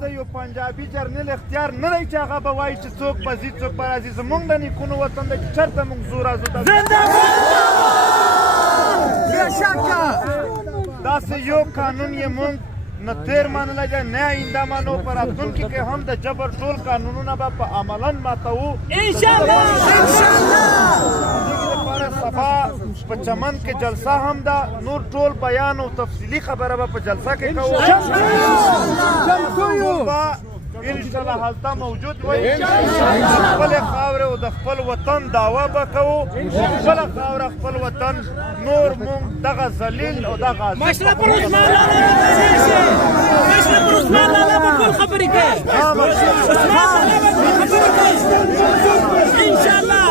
دا یو پنجابي جرنیل اختیار نه دی چې هغه به وایي چې څوک به ځي څوک به راځي زموږ د نیکونو وطن دی چې چېرته موږ ځو راځو داسې یو قانون یې موږ نه تیر منلی دی نه آینده منو په راتلونکي کې هم د جبر ټول قانونونه به په عملاً ماتوو انشاءالله سبا په چمن کې جلسه هم ده نور ټول بیان او تفصیلي خبره به په جلسه کې کوو انشاءالله هلته موجود وي د خپلې خاورې او د خپل وطن دعوه به کوو خپله خاوره خپل وطن نور مونږ دغه ذلیل او دغه مشرف عثمان لالا به ټول خبرې کوي انشاءالله